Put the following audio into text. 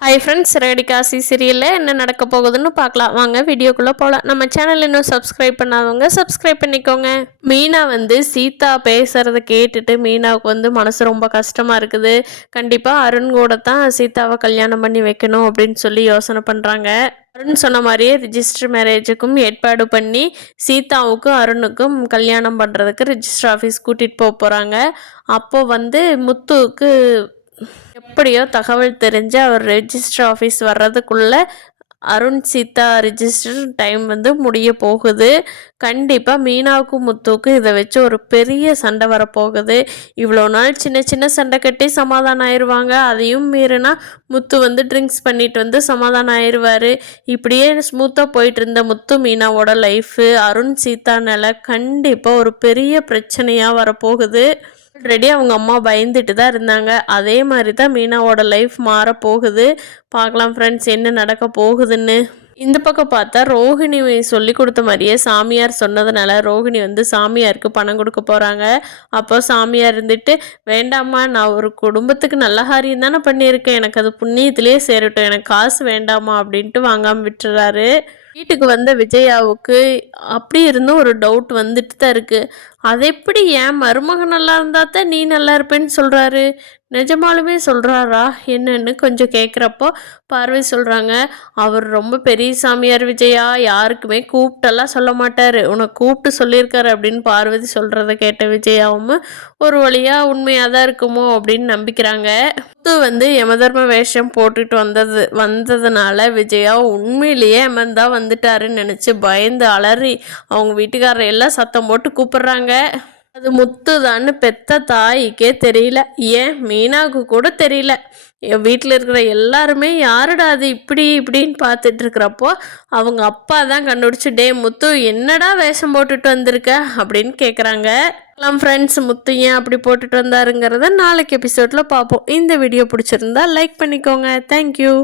Hi friends, ரேடிகாசி சீரியலில் என்ன நடக்க போகுதுன்னு பார்க்கலாம் வாங்க. வீடியோக்குள்ளே போகலாம். நம்ம சேனல் இன்னும் சப்ஸ்கிரைப் பண்ணாதவங்க சப்ஸ்கிரைப் பண்ணிக்கோங்க. மீனா சீதா பேசுகிறத கேட்டுட்டு மீனாவுக்கு மனசு ரொம்ப கஷ்டமாக இருக்குது. கண்டிப்பாக அருண் கூட தான் சீதாவை கல்யாணம் பண்ணி வைக்கணும் அப்படின்னு சொல்லி யோசனை பண்ணுறாங்க. அருண் சொன்ன மாதிரியே ரிஜிஸ்டர் மேரேஜுக்கும் ஏற்பாடு பண்ணி சீதாவுக்கும் அருணுக்கும் கல்யாணம் பண்ணுறதுக்கு ரிஜிஸ்டர் ஆஃபீஸ் கூட்டிகிட்டு போகிறாங்க. அப்போது முத்துவுக்கு எப்படியோ தகவல் தெரிஞ்சு அவர் ரெஜிஸ்டர் ஆஃபீஸ் வர்றதுக்குள்ளே அருண் சீதா ரிஜிஸ்டர் டைம் முடிய போகுது. கண்டிப்பாக மீனாவுக்கும் முத்துவுக்கும் இதை வச்சு ஒரு பெரிய சண்டை வரப்போகுது. இவ்வளோ நாள் சின்ன சின்ன சண்டை கட்டி சமாதானம் ஆயிடுவாங்க. அதையும் மீறினா முத்து ட்ரிங்க்ஸ் பண்ணிட்டு சமாதானம் ஆயிடுவார். இப்படியே ஸ்மூத்தாக போயிட்டு இருந்த முத்து மீனாவோட லைஃபு அருண் சீதா நிலை கண்டிப்பாக ஒரு பெரிய பிரச்சனையாக வரப்போகுது. ஆல்ரெடி அவங்க அம்மா பயந்துட்டு தான் இருந்தாங்க. அதே மாதிரி தான் மீனாவோட லைஃப் மாற போகுது. பார்க்கலாம் ஃப்ரெண்ட்ஸ் என்ன நடக்க போகுதுன்னு. இந்த பக்கம் பார்த்தா ரோஹிணி சொல்லி கொடுத்த மாதிரியே சாமியார் சொன்னதுனால ரோஹிணி சாமியாருக்கு பணம் கொடுக்க போகிறாங்க. அப்போ சாமியார் இருந்துட்டு, வேண்டாம்மா, நான் ஒரு குடும்பத்துக்கு நல்ல காரியம் தானே பண்ணியிருக்கேன், எனக்கு அது புண்ணியத்திலே சேரட்டும், எனக்கு காசு வேண்டாமா அப்படின்ட்டு வாங்காமல் விட்டுறாரு. வீட்டுக்கு வந்த விஜயாவுக்கு அப்படி இருந்தும் ஒரு டவுட் வந்துட்டு தான் இருக்குது. அது எப்படி என் மருமகன் நல்லா இருந்தால் தான் நீ நல்லா இருப்பேன்னு சொல்கிறாரு, நிஜமாலுமே சொல்கிறாரா என்னன்னு கொஞ்சம் கேட்குறப்போ பார்வை சொல்கிறாங்க, அவர் ரொம்ப பெரிய சாமியார் விஜயா, யாருக்குமே கூப்பிட்டெல்லாம் சொல்ல மாட்டார், உன்னை கூப்பிட்டு சொல்லியிருக்காரு அப்படின்னு பார்வதி சொல்கிறத கேட்ட விஜயாவும் ஒரு வழியாக உண்மையாக தான் இருக்குமோ அப்படின்னு நம்பிக்கிறாங்க. முத்து யமதர்ம வேஷம் போட்டுட்டு வந்ததுனால விஜயா உண்மையிலேயே யமன் தான் வந்துட்டாருன்னு நினச்சி பயந்து அலறி அவங்க வீட்டுக்காரர் எல்லாம் சத்தம் போட்டு கூப்பிடுறாங்க. அது முத்துதான்னு பெத்த தாய்க்கே தெரியல, ஏன் மீனாவுக்கு கூட தெரியல. என் வீட்டில் இருக்கிற எல்லாருமே யாருடா அது இப்படி இப்படின்னு பார்த்துட்டு இருக்கிறப்போ அவங்க அப்பா தான் கண்டுபிடிச்சி, டே முத்து என்னடா வேஷம் போட்டுட்டு வந்திருக்க அப்படின்னு கேட்குறாங்க. ஃப்ரெண்ட்ஸ், முத்து ஏன் அப்படி போட்டுட்டு வந்தாருங்கிறத நாளைக்கு எபிசோடில் பார்ப்போம். இந்த வீடியோ பிடிச்சிருந்தா லைக் பண்ணிக்கோங்க. தேங்க்யூ.